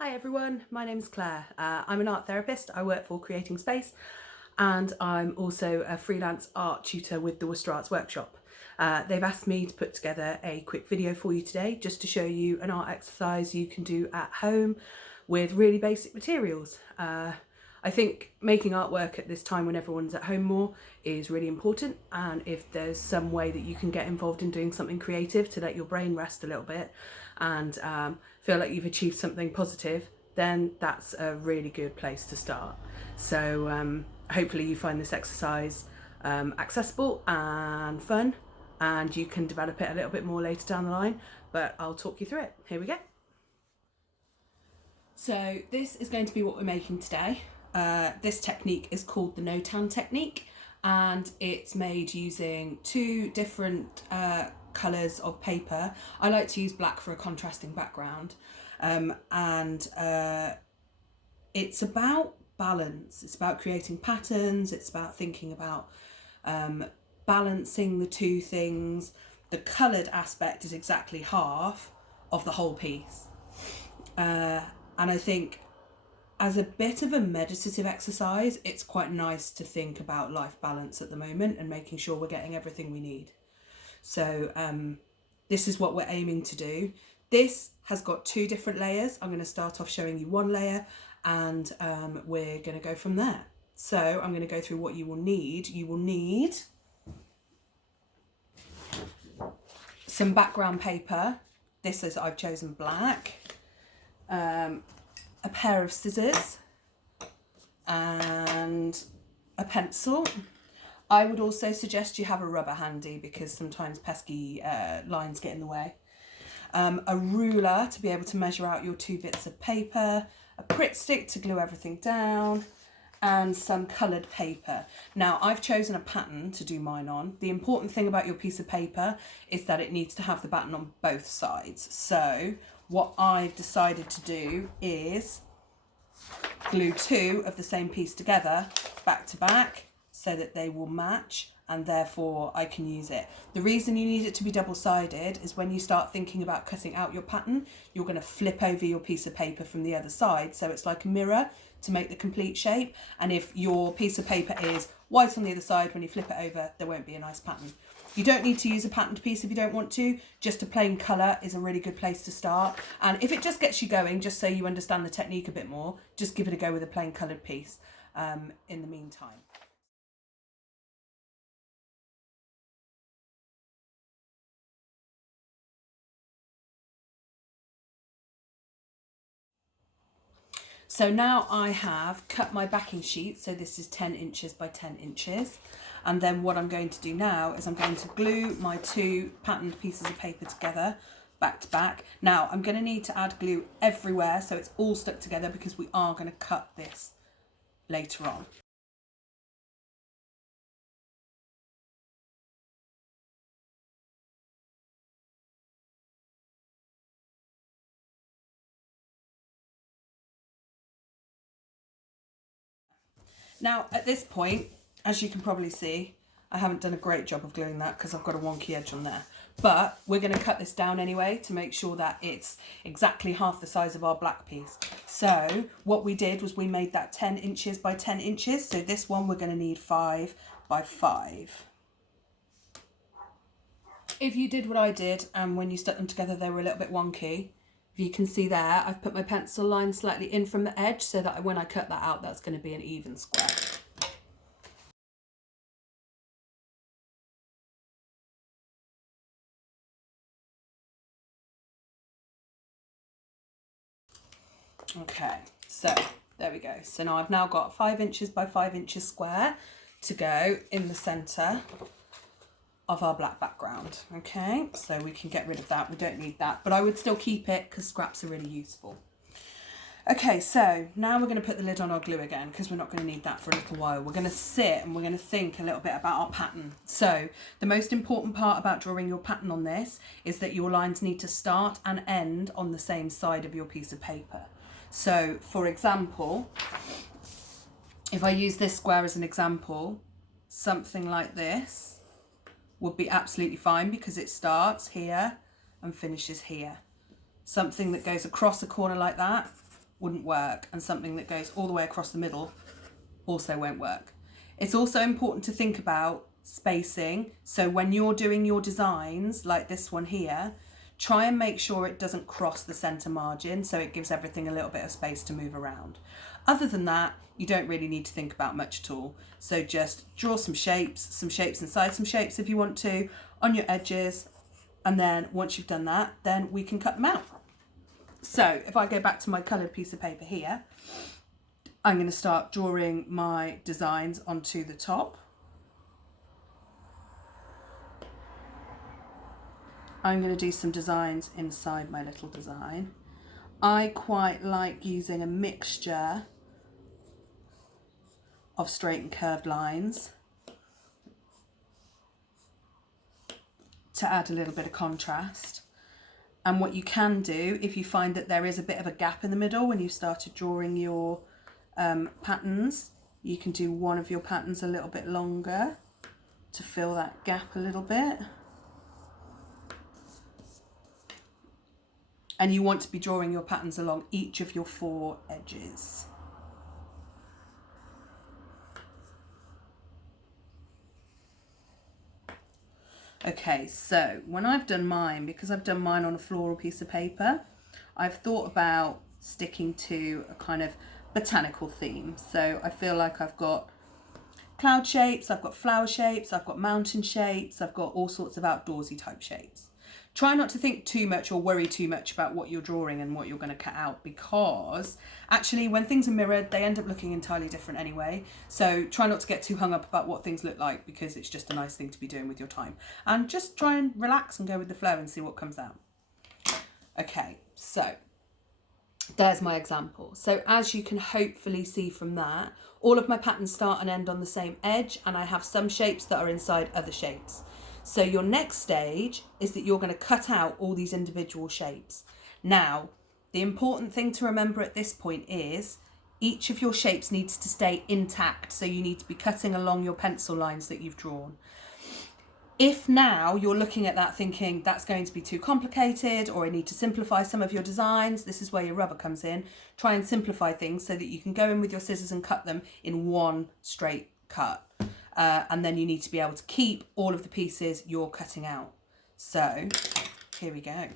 Hi everyone, my name's Claire. I'm an art therapist. I work for Creating Space and I'm also a freelance art tutor with the Worcester Arts Workshop. They've asked me to put together a quick video for you today just to show you an art exercise you can do at home with really basic materials. I think making artwork at this time when everyone's at home more is really important, and if there's some way that you can get involved in doing something creative to let your brain rest a little bit and feel like you've achieved something positive, then that's a really good place to start. So hopefully you find this exercise accessible and fun, and you can develop it a little bit more later down the line, but I'll talk you through it. Here we go. So this is going to be what we're making today. This technique is called the Notan technique, and it's made using two different colours of paper. I like to use black for a contrasting background, and it's about balance. It's about creating patterns. It's about thinking about balancing the two things. The coloured aspect is exactly half of the whole piece. And I think as a bit of a meditative exercise, it's quite nice to think about life balance at the moment and making sure we're getting everything we need. So this is what we're aiming to do. This has got two different layers. I'm going to start off showing you one layer, and we're going to go from there. So I'm going to go through what you will need. You will need some background paper. This is, I've chosen black. A pair of scissors and a pencil. I would also suggest you have a rubber handy because sometimes pesky lines get in the way. A ruler to be able to measure out your two bits of paper, a Pritt stick to glue everything down, and some coloured paper. Now I've chosen a pattern to do mine on. The important thing about your piece of paper is that it needs to have the pattern on both sides. So what I've decided to do is glue two of the same piece together back to back so that they will match, and therefore I can use it. The reason you need it to be double-sided is when you start thinking about cutting out your pattern, you're going to flip over your piece of paper from the other side, so it's like a mirror to make the complete shape. And if your piece of paper is white on the other side, when you flip it over, there won't be a nice pattern. You don't need to use a patterned piece if you don't want to. Just a plain colour is a really good place to start. And if it just gets you going, just so you understand the technique a bit more, just give it a go with a plain coloured piece in the meantime. So now I have cut my backing sheet, so this is 10 inches by 10 inches. And then what I'm going to do now is I'm going to glue my two patterned pieces of paper together, back to back. Now I'm going to need to add glue everywhere so it's all stuck together because we are going to cut this later on. Now at this point, as you can probably see, I haven't done a great job of gluing that because I've got a wonky edge on there. But we're going to cut this down anyway to make sure that it's exactly half the size of our black piece. So what we did was we made that 10 inches by 10 inches. So this one we're going to need 5 by 5. If you did what I did and when you stuck them together they were a little bit wonky, if you can see there, I've put my pencil line slightly in from the edge so that when I cut that out, that's going to be an even square. Okay, so there we go. So now I've got 5 inches by 5 inches square to go in the centre of our black background. Okay, so we can get rid of that. We don't need that, but I would still keep it because scraps are really useful. Okay, so now we're going to put the lid on our glue again because we're not going to need that for a little while. We're going to sit and we're going to think a little bit about our pattern. So the most important part about drawing your pattern on this is that your lines need to start and end on the same side of your piece of paper. So for example, if I use this square as an example, something like this would be absolutely fine because it starts here and finishes here. Something that goes across a corner like that wouldn't work, and something that goes all the way across the middle also won't work. It's also important to think about spacing. So when you're doing your designs like this one here, try and make sure it doesn't cross the center margin, so it gives everything a little bit of space to move around. Other than that, you don't really need to think about much at all. So just draw some shapes inside some shapes if you want to, on your edges, and then once you've done that, then we can cut them out. So if I go back to my coloured piece of paper here, I'm going to start drawing my designs onto the top. I'm going to do some designs inside my little design. I quite like using a mixture of straight and curved lines to add a little bit of contrast. And what you can do, if you find that there is a bit of a gap in the middle when you started drawing your patterns, you can do one of your patterns a little bit longer to fill that gap a little bit. And you want to be drawing your patterns along each of your 4 edges. Okay, so when I've done mine, because I've done mine on a floral piece of paper, I've thought about sticking to a kind of botanical theme. So I feel like I've got cloud shapes, I've got flower shapes, I've got mountain shapes, I've got all sorts of outdoorsy type shapes. Try not to think too much or worry too much about what you're drawing and what you're going to cut out, because actually when things are mirrored, they end up looking entirely different anyway. So try not to get too hung up about what things look like, because it's just a nice thing to be doing with your time. And just try and relax and go with the flow and see what comes out. Okay, so there's my example. So as you can hopefully see from that, all of my patterns start and end on the same edge, and I have some shapes that are inside other shapes. So your next stage is that you're going to cut out all these individual shapes. Now, the important thing to remember at this point is each of your shapes needs to stay intact. So you need to be cutting along your pencil lines that you've drawn. If now you're looking at that thinking that's going to be too complicated, or I need to simplify some of your designs, this is where your rubber comes in. Try and simplify things so that you can go in with your scissors and cut them in one straight cut. And then you need to be able to keep all of the pieces you're cutting out. So here we go.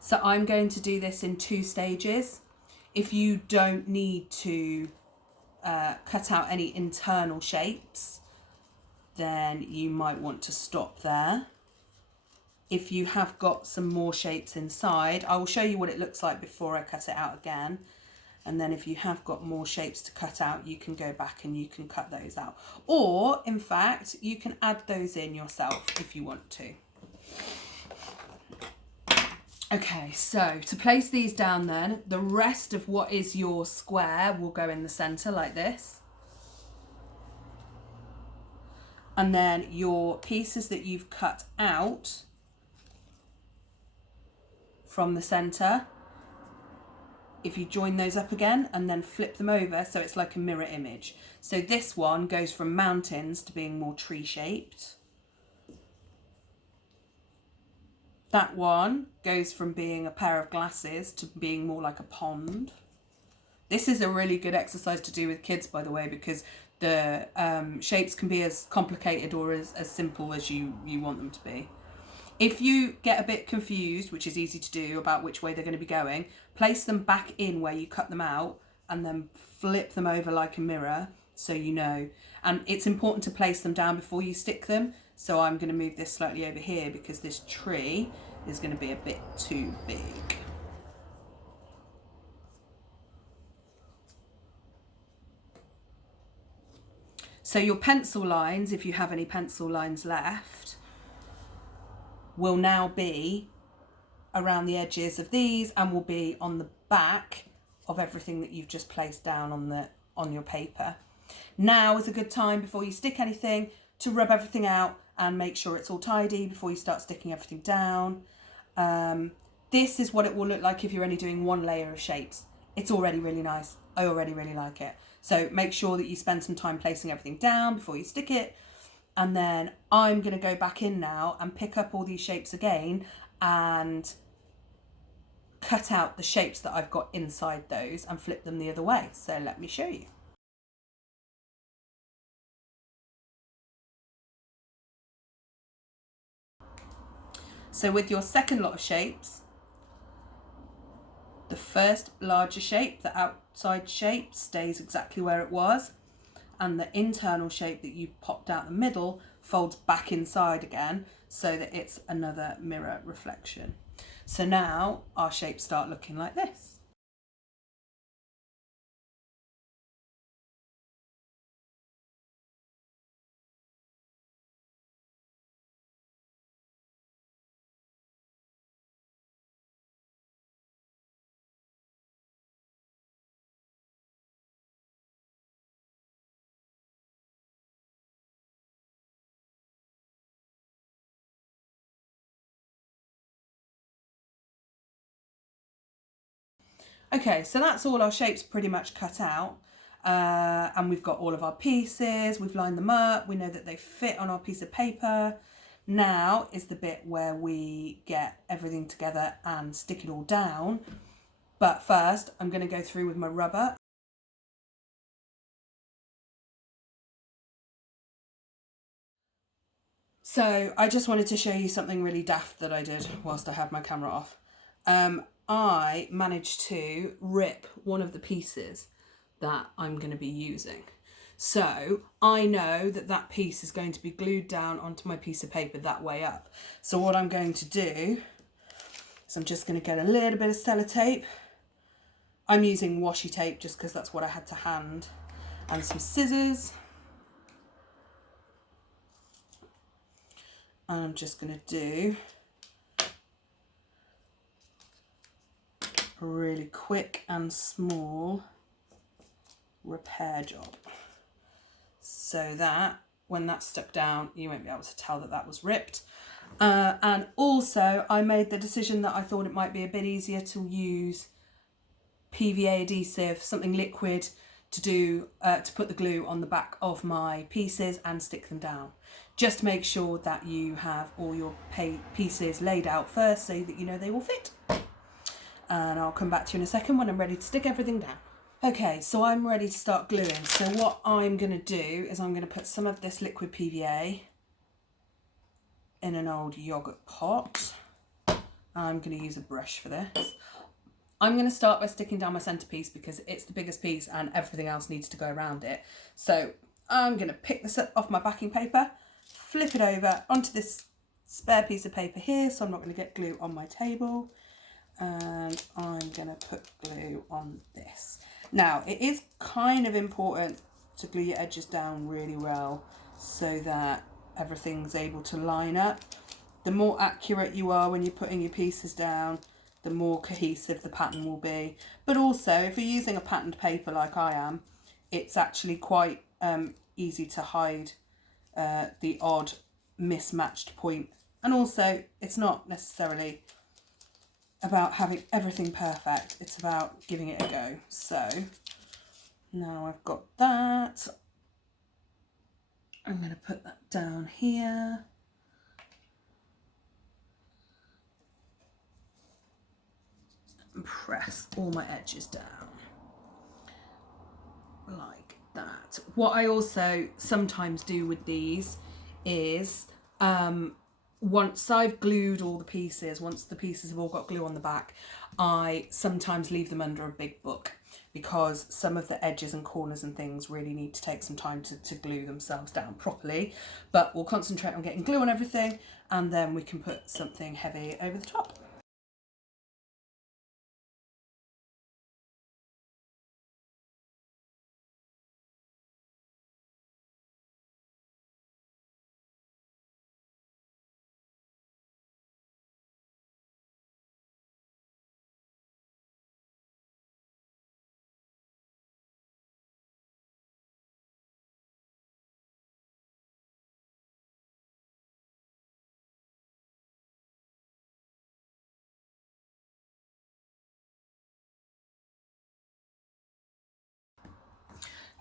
So I'm going to do this in 2 stages. If you don't need to cut out any internal shapes, then you might want to stop there. If you have got some more shapes inside, I will show you what it looks like before I cut it out again. And then if you have got more shapes to cut out, you can go back and you can cut those out. Or in fact, you can add those in yourself if you want to. Okay, so to place these down then, the rest of what is your square will go in the centre like this. And then your pieces that you've cut out from the centre, if you join those up again and then flip them over, so it's like a mirror image. So this one goes from mountains to being more tree shaped. That one goes from being a pair of glasses to being more like a pond. This is a really good exercise to do with kids, by the way, because the shapes can be as complicated or as simple as you want them to be. If you get a bit confused, which is easy to do, about which way they're going to be going, place them back in where you cut them out and then flip them over like a mirror so you know. And it's important to place them down before you stick them. So I'm going to move this slightly over here because this tree is going to be a bit too big. So your pencil lines, if you have any pencil lines left, will now be around the edges of these and will be on the back of everything that you've just placed down on your paper. Now is a good time before you stick anything to rub everything out and make sure it's all tidy before you start sticking everything down. This is what it will look like if you're only doing one layer of shapes. It's already really nice. I already really like it. So make sure that you spend some time placing everything down before you stick it. And then I'm going to go back in now and pick up all these shapes again and cut out the shapes that I've got inside those and flip them the other way. So let me show you. So with your second lot of shapes, the first larger shape, the outside shape, stays exactly where it was, and the internal shape that you popped out the middle folds back inside again so that it's another mirror reflection. So now our shapes start looking like this. Okay, so that's all our shapes pretty much cut out. And we've got all of our pieces, we've lined them up, we know that they fit on our piece of paper. Now is the bit where we get everything together and stick it all down. But first, I'm going to go through with my rubber. So I just wanted to show you something really daft that I did whilst I had my camera off. I managed to rip one of the pieces that I'm going to be using. So I know that that piece is going to be glued down onto my piece of paper that way up. So what I'm going to do is I'm just going to get a little bit of sellotape. I'm using washi tape just because that's what I had to hand, and some scissors. And I'm just going to do a really quick and small repair job so that when that's stuck down you won't be able to tell that that was ripped. And also I made the decision that I thought it might be a bit easier to use PVA adhesive, something liquid, to do to put the glue on the back of my pieces and stick them down. Just make sure that you have all your pieces laid out first so that you know they will fit. And I'll come back to you in a second when I'm ready to stick everything down. Okay, so I'm ready to start gluing. So what I'm going to do is I'm going to put some of this liquid PVA in an old yoghurt pot. I'm going to use a brush for this. I'm going to start by sticking down my centrepiece because it's the biggest piece and everything else needs to go around it. So I'm going to pick this up off my backing paper, flip it over onto this spare piece of paper here so I'm not going to get glue on my table. And I'm going to put glue on this. Now, it is kind of important to glue your edges down really well so that everything's able to line up. The more accurate you are when you're putting your pieces down, the more cohesive the pattern will be. But also, if you're using a patterned paper like I am, it's actually quite easy to hide the odd mismatched point. And also, it's not necessarily about having everything perfect, it's about giving it a go. So now I've got that, I'm going to put that down here. And press all my edges down like that. What I also sometimes do with these is once I've glued all the pieces, once the pieces have all got glue on the back, I sometimes leave them under a big book because some of the edges and corners and things really need to take some time to glue themselves down properly. But we'll concentrate on getting glue on everything and then we can put something heavy over the top.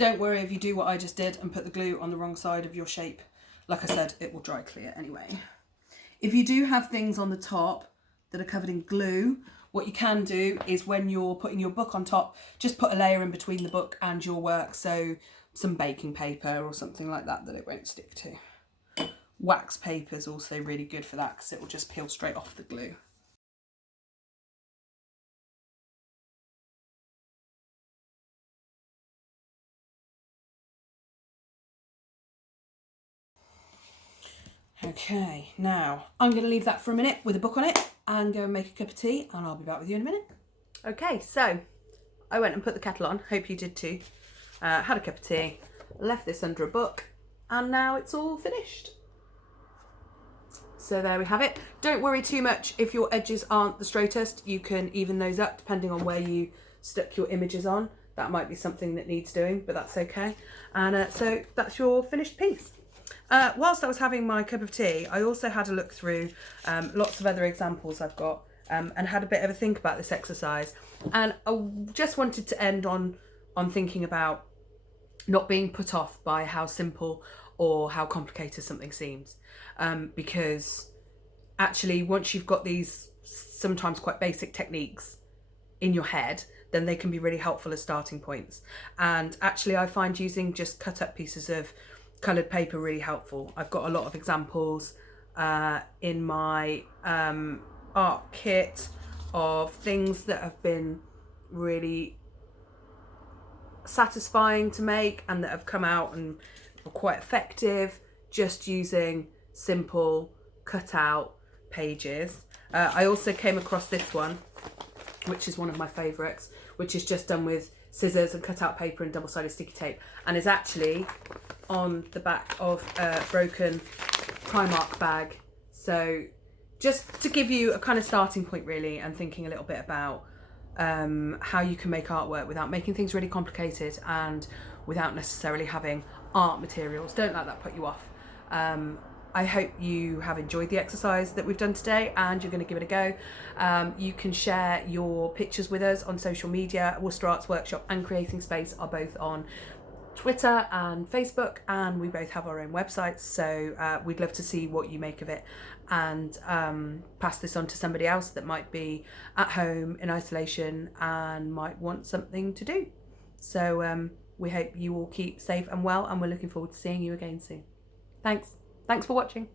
Don't worry if you do what I just did and put the glue on the wrong side of your shape. Like I said, it will dry clear anyway. If you do have things on the top that are covered in glue, what you can do is when you're putting your book on top, just put a layer in between the book and your work. So some baking paper or something like that it won't stick to. Wax paper is also really good for that because it will just peel straight off the glue. Okay, now I'm going to leave that for a minute with a book on it and go and make a cup of tea, and I'll be back with you in a minute. Okay, so I went and put the kettle on. Hope you did too. Had a cup of tea, left this under a book, and now it's all finished. So there we have it. Don't worry too much if your edges aren't the straightest. You can even those up depending on where you stuck your images on. That might be something that needs doing, but that's okay. And so that's your finished piece. Whilst I was having my cup of tea, I also had a look through lots of other examples I've got and had a bit of a think about this exercise. And I just wanted to end on thinking about not being put off by how simple or how complicated something seems. Because actually, once you've got these sometimes quite basic techniques in your head, then they can be really helpful as starting points. And actually, I find using just cut up pieces of coloured paper really helpful. I've got a lot of examples in my art kit of things that have been really satisfying to make and that have come out and are quite effective just using simple cut out pages. I also came across this one, which is one of my favourites, which is just done with scissors and cut out paper and double-sided sticky tape, and is actually on the back of a broken Primark bag. So just to give you a kind of starting point really, and thinking a little bit about how you can make artwork without making things really complicated and without necessarily having art materials. Don't let that put you off. I hope you have enjoyed the exercise that we've done today and you're going to give it a go. You can share your pictures with us on social media. Worcester Arts Workshop and Creating Space are both on Twitter and Facebook, and we both have our own websites, so we'd love to see what you make of it and pass this on to somebody else that might be at home in isolation and might want something to do. So we hope you all keep safe and well, and we're looking forward to seeing you again soon. Thanks for watching.